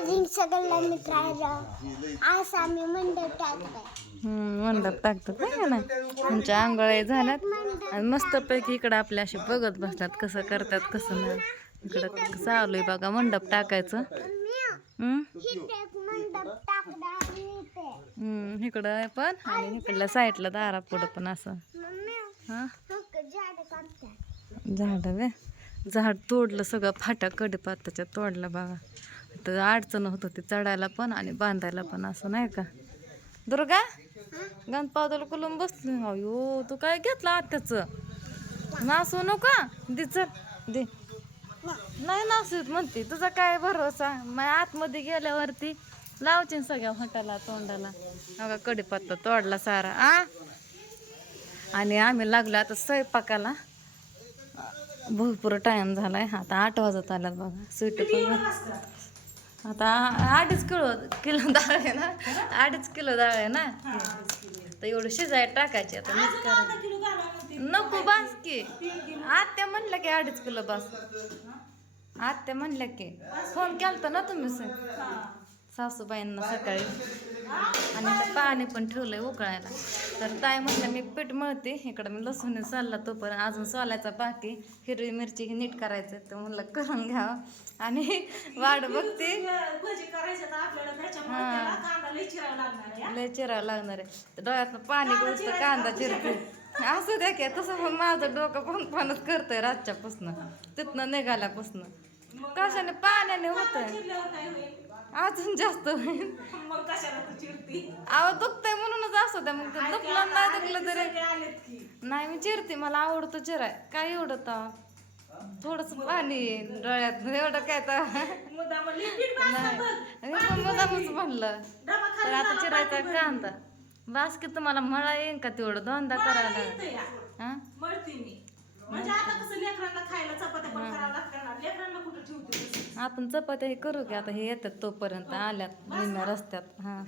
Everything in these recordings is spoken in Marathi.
मॉर्निंग सगळ्यांना मित्रांनो आज आम्ही मंडप टाकलाय मंडप टाकतात नाही का ना आमच्या आंघोळ्या झाल्यात. आणि मस्तपैकी इकडं आपल्या असे बघत बसतात कसं करतात कसं नाही. इकडं चालू आहे बघा मंडप टाकायचं. हम्म, इथे एक मंडप टाकला आणि इथे हम्म, इकडं पण. आणि इकडल्या साईडला दारा पुढं पण असं. मम्मी हा? मग झाड कापतात झाड वे झाड तोडलं सगळं फाटा कडीपाताच्या तोडला बघा. तर अडचण होत होती चढायला पण आणि बांधायला पण असं नाही का? दुर्गा गणपावदाला कुलून बसली. अयो तू काय घेतला आत्याचं? नासू नका. दे चल दे. नाही नासूत म्हणते. तुझा काय भरोसा? मग आतमध्ये गेल्यावरती लावचीन सगळ्या हटाला तोंडाला. अगा कडीपत्ता तोडला सारा आ? आणि आम्ही लागलो आता स्वयंपाकाला. भरपूर टाइम झालाय. आता आठ वाजत आल्यात बघा. स्वीट पण आता अडीच किलो किलो डाळ आहे ना? अडीच किलो डाळ आहे ना? तर एवढं शिजायला टाकायची आता मीच करायची. नको बास की. आत्या म्हणल्या की अडीच किलो बास. आत्या म्हणल्या की. फोन केलता ना तुम्ही सासूबाईंना सकाळी. आणि ते पाणी पण ठेवलंय उकळायला. तर ताई म्हटलं मी पीठ मळते. इकडं मी लसूण चालला तोपर्यंत अजून सोलायचा बाकी. हिरवी मिरची हे नीट करायचं तर म्हणलं करून घ्यावं. आणि वाट बघते. हा. लय चिरावं लागणार आहे. तर डोळ्यातनं पाणी गोष्ट कांदा चिरतो असं द्या की तसं पण माझं डोकं पण पाणच करतंय रातच्यापासनं. तिथनं निघाल्यापासनं. कशाने पाण्याने होतंय? आहे अजून जास्त होईल. मग कशाला तू चिरती अहो दुखतंय म्हणूनच असं द्या मग ते दुखलं नाही दुखलं तरी. नाही मी चिरते मला आवडतं चिराय. काय एवढं तर थोडस पाणी डोळ्यात एवढं काय तर मुद्दा म्हणली. तर आता चिरायचा. कांदा. बास की तुम्हाला मळा येईन का तेवढं? दोनदा करायला. हा? म्हणजे आता कसं लेकरांना खायला चपात्या पण करावं लागतं ना. लेकरांना कुठं ठेवते? आपण चपात्या हे करू की आता हे येतात तोपर्यंत आल्यात निम्या रस्त्यात. हा.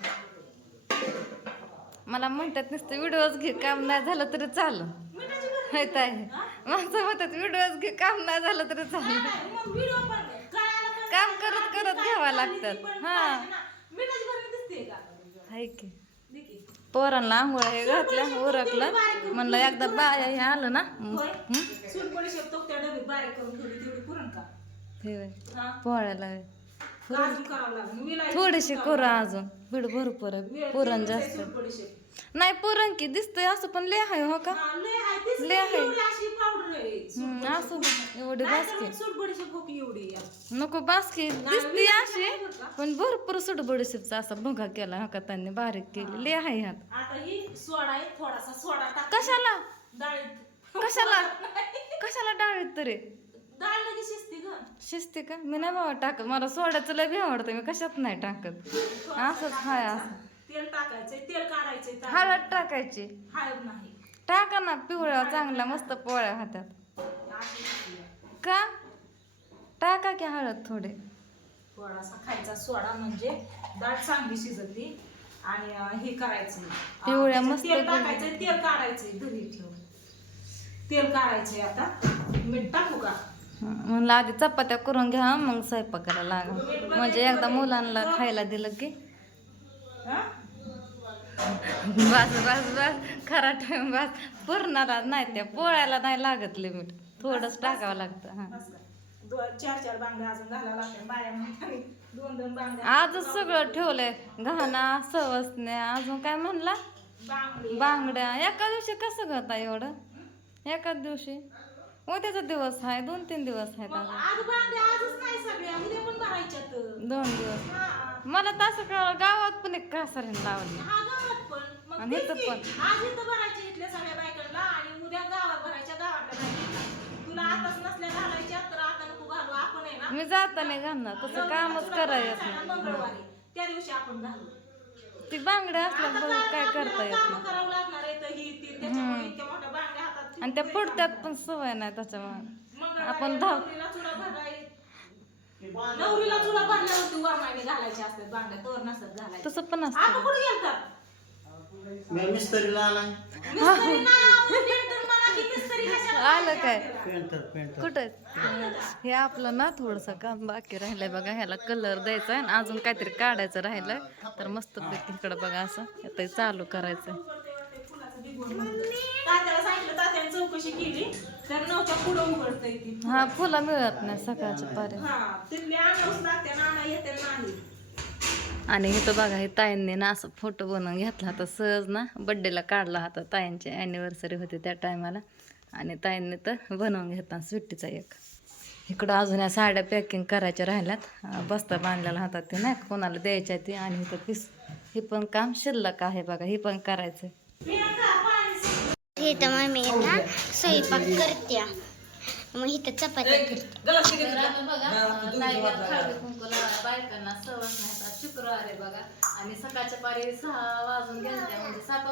मला म्हणतात नुसतं व्हिडिओज घे काम नाही झालं तरी भरली. माहीत आहे माझं म्हणतात व्हिडिओज घे काम नाही झालं तरी पण काम करत करत घ्यावं लागतात. हा. का? हाय. पोरांना आंघोळ हे घातलं उरकलं. म्हणलं एकदा बाया हे आलं ना. त्या डबीत बारीक करून ठेवली तेवढी पुरण का? हे होय. हा? पोळ्याला. होय. काजू करावं लागेल. विलायची थोडीशी करू अजून. पीठ भरपूर आहे. पुरण जास्त. नाही पुरण की दिसतंय असं पण लय आहे हो का? हा, लय आहे. तीच लय आहे. एवढी अशी पावडर आहे. असं एवढी बासकी मग एवढी. नको बासकी दिसते अशी पण भरपूर सुडबडीशिपचा असा भुगा केला हो का त्यांनी. बारीक केली. लय आहे ह्यात. आता ही सोडा आहे थोडासा सोडा टाक कशाला? डाळीत. कशाला? कशाला डाळीत तरी? डाळ लगेच शिजते ग. शिजते का? मी नाही बाबा टाकत. मला सोड्याचं लय बी आवडतं. मी कशात नाही टाकत. असंच हाय असं. तेल टाकायचंय. तेल काढायचंय त्यात. हळद टाकायची. हळद नाही. टाका ना पिवळ्या चांगल्या मस्त पोळ्या हातात. का टाका की हळद थोडे. थोडासा खायचा सोडा म्हणजे डाळ चांगली शिजतली आणि अं, हे करायचं. पिवळ्या मस्त तेल गोड. टाकायचंय तेल काढायचंय घरी ठेव तेल काढायचंय आता. मीठ टाकू का? म्हणलं आधी चपात्या करून घ्या मग स्वयंपाकाला लागा म्हणजे एकदा मुलांना खायला दिलं की? बस बस बस. खरा टाइम बस. पुरणाला नाही त्या पोळ्याला नाही लागत लिमिट थोडंच टाकावं लागतं हा. चार चार बांगड्या अजून घालावं लागतात बाया म्हणतात, दोन दोन बांगड्या आजच सगळं ठेवलंय. गहना सवसण्या अजून काय म्हणला? बांगडी बांगड्या. एका दिवशी कसं करता एवढं? एकाच दिवशी. उद्याचा दिवस आहे दोन तीन दिवस आहेत मग आज बांगड्या आजच नाही सगळ्या उद्या पण भरायच्यात दोन दिवस. हा. मला तसं कळलं गावात पण एक कासारीन लावली. हा गावात पण. मग आणि तेच इथं की, पण. आज इथं भरायचे इथल्या सगळ्या बायकांना आणि उद्या गावात भरायच्या गावातल्या बायकांना. तुला आताच नसल्या घालायच्या तर आता नको घालू आपण आहे ना. मी जाताना घालणार तसं कामच तुला करायचं. भरायचं आहे ना मंगळवारी. त्या दिवशी आपण घालू. ती बांगड्या असल्या आता बघ काय करता येत कामं नाही. करावं लागणार आहे तर ही ती त्याच्यामुळे इतक्या मोठ्या आणि त्या. पुढत्यात पण सवय नाही त्याच्यामुळे आपण धाव नवरीला चुडा भरल्यावरती असतात बांगड्या तसं पण असतं. आपण कुठे गेलतात? मी मिस्त्रीला आलाय. मिस्त्री ना, पेंटर म्हणा, बाकी मिस्त्री कशाला आलं काय? कुठं? हे आपलं ना थोडंसं काम बाकी राहिलंय बघा ह्याला कलर द्यायचा आहे आणि अजून काहीतरी काढायचं राहिलंय. तर मस्त पैकी इकडं बघा असं चालू करायचंय. तर ती. हा फुलं मिळत नाही सकाळच्या पारी. हा तिथले आणावंच लागते नाना येते नाही आणि इथं बघा हे ताईंनी ना असं फोटो बनवून घेतला होता सहज ना बड्डेला काढला होता. ताईंची ॲनिव्हर्सरी होती त्या टायमाला आणि ताईंनी तर बनवून घेतला स्वीटीचा एक. इकडं अजून या साड्या पॅकिंग करायच्या राहिल्यात. बस्ता बांधलेला होता ते नाही कोणाला द्यायच्या ते. आणि इथं पिस हे पण काम शिल्लक आहे बघा हे पण करायचं हे तर मम्मी आहे ना स्वयंपाक करत्या. मग इथं चपात्या करते बायकांना सवस नाही शुक्रवार आहे बघा. आणि सकाळच्या पारी सहा वाजून गेल्या म्हणजे सात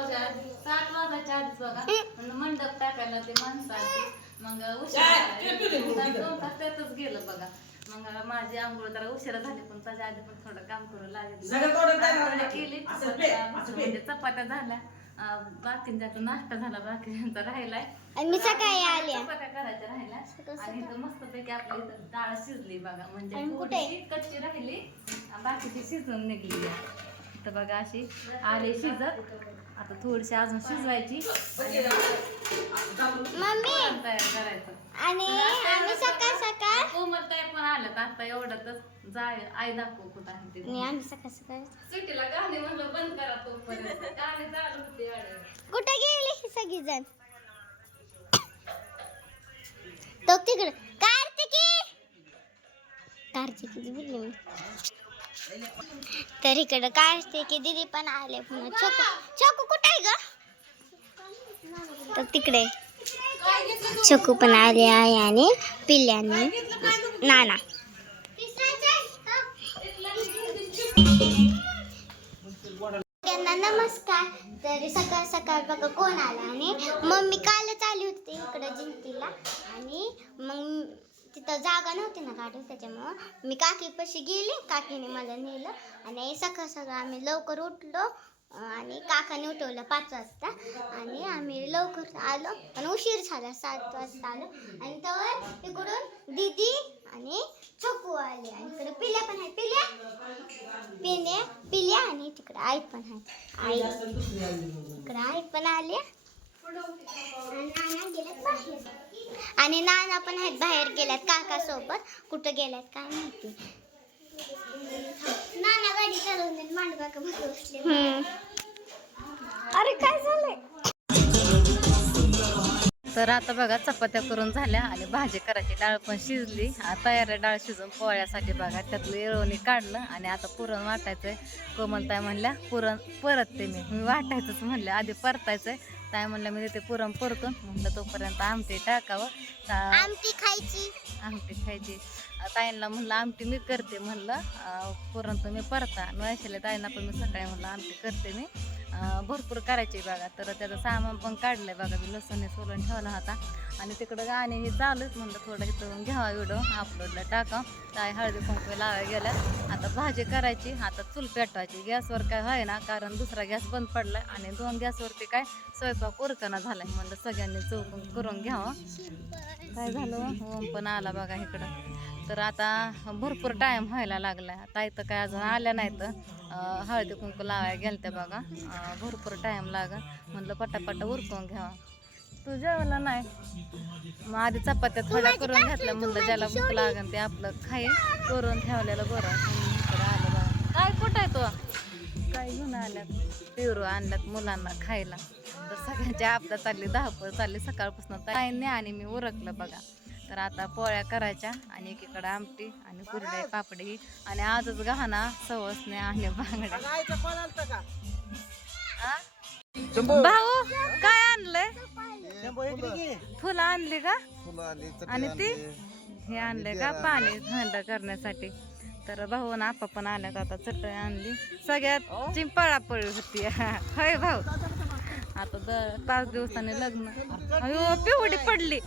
सात वाजायच्या आधीच बघा. म्हणून मंडप टाकायला ते माणसं आली मग उशिरा त्यातच गेलं बघा. मग माझी आंघोळ जरा उशिरा झाली पण त्याच्या आधी पण थोडं काम करू लागले. केली चपात्या म्हणजे चपात्या झाल्या. बाकींचा नाश्ता झाला बाकीचा राहिलाय. आणि मी सकाळी आल्या. चपात्या करायच्या राहिल्या. आणि इथं मस्त पैकी आपली डाळ शिजली बघा. म्हणजे कच्ची राहिली. बाकीची शिजून निघली. तर बघा अशी आले शिजत. आता थोडीशी अजून शिजवायची. आणि मम्मी पुरण तयार करायचं. आणि आम्ही सकाळ सकाळ कोमल ताई पण आल्यात. आता एवढ्यातच जाय आई दाखव कुठं आहे ते. आणि आम्ही सकाळ सकाळ सुट्टीला गाणे म्हणलं बंद करा तोपर्यंत. गाणे चालू होते अरे. कुठे गेले हे सगळीजण? तो तिकडे कार्तिकी! कार्तिकी बोलली मी. तर इकडं की दिदी पण आले पुन्हा. छोकू छोकू कुठे आहे ग? तर तिकडे. छोकू पण आले आहे आणि पिल्ल्याने नाना. नमस्कार. तर सकाळ सकाळ बघा कोण आला आणि मम्मी कालच आली होती इकडं जिंतीला आणि मग तिथं जागा नव्हती ना गाडी त्याच्यामुळं मी काकीपाशी गेली काकीने मला नेलं आणि सकाळ सकाळ आम्ही लवकर उठलो आणि काकाने उठवलं पाच वाजता आणि आम्ही लवकर आलो आणि उशीर झाला सात वाजता आलो आणि तर इकडून दीदी आणि छोकू आले आणि इकडे पिल्या पण आहे पिल्या? पिण्या पिल्या आणि तिकडे आई पण आहे आई इकडे आई पण आल्या. आणि नाना गेल्यात बाहेर आणि नाना पण आहेत बाहेर गेल्यात काका सोबत. कुठं गेल्यात काय माहिती. नाना गाडी चालवून देत बसले अरे काय झालंय? तर आता बघा चपात्या करून झाल्या आणि भाजी करायची. डाळ पण शिजली. तयार आहे डाळ शिजून पोळ्यासाठी बघा त्यातलं येळवणी काढलं आणि आता पुरण वाटायचंय. कोमलताई म्हणल्या पुरण परतते मी. मी वाटायचंच म्हणलं आधी परतायचंय. ताई म्हणलं मी ते पुरण परतून. म्हणलं तोपर्यंत आमटी टाकावं. आमटी खायची. आमटी खायची. ताईंना म्हणलं आमटी मी करते म्हणलं. पुरण तुम्ही परता. वैशाली ताईंना पण मी सकाळी म्हणलं आमटी करते मी. भरपूर करायची बघा. तर त्याचं सामान पण काढलंय बघा मी लसूण सोलून ठेवला होता. आणि तिकडं गाणे हे चालूच म्हणलं थोडं इथं घ्यावा व्हिडिओ अपलोडला टाका. काय हळदी कुंकू लावायला गेल्या आता भाजी करायची आता चूल पेटवायची. गॅसवर काय व्हाय ना कारण दुसरा गॅस बंद पडला आणि दोन गॅसवरती काय स्वयंपाक उरकाना झालाय म्हणलं सगळ्यांनी चौकून करून घ्यावं. काय झालं? ओम पण आला बघा इकडं. तर आता भरपूर टाइम व्हायला लागला ताई तर काय अजून आल्या नाहीत अं, हळदी कुंकू लावायला गेलत्या बघा. अं, भरपूर टाइम लागल. म्हणलं पटापटा उरकून घ्यावा. तू जेवला नाही? मग आधी चपात्या थोड्या करून घेतल्या म्हणलं ज्याला भूक लागन ते आपलं खाईल करून ठेवलेलं बरं. आलं बघा. काय कुठं आहे तो? काय घेऊन आल्यात? पिवरू आणल्यात मुलांना खायला. तर सगळ्यांची आपल्या चालली धावपळ चालली. सकाळपासून ताईंनी आणि मी उरकलं बघा. तर आता पोळ्या करायच्या आणि एकीकडे आमटी आणि कुरडे पापडी आणि आजच गहाणा सवसने आणि बांगड्या? भाऊ काय आणलंय? फुलं आणली का? आणि ती? हे आणले का? पाणी थंड करण्यासाठी. तर भाऊ ना आपा पण आल्यात आता चटई आणली. सगळ्यात चिंपळापळी होती. होय भाऊ. आता द पाच दिवसांनी लग्न. पिवडी पडली.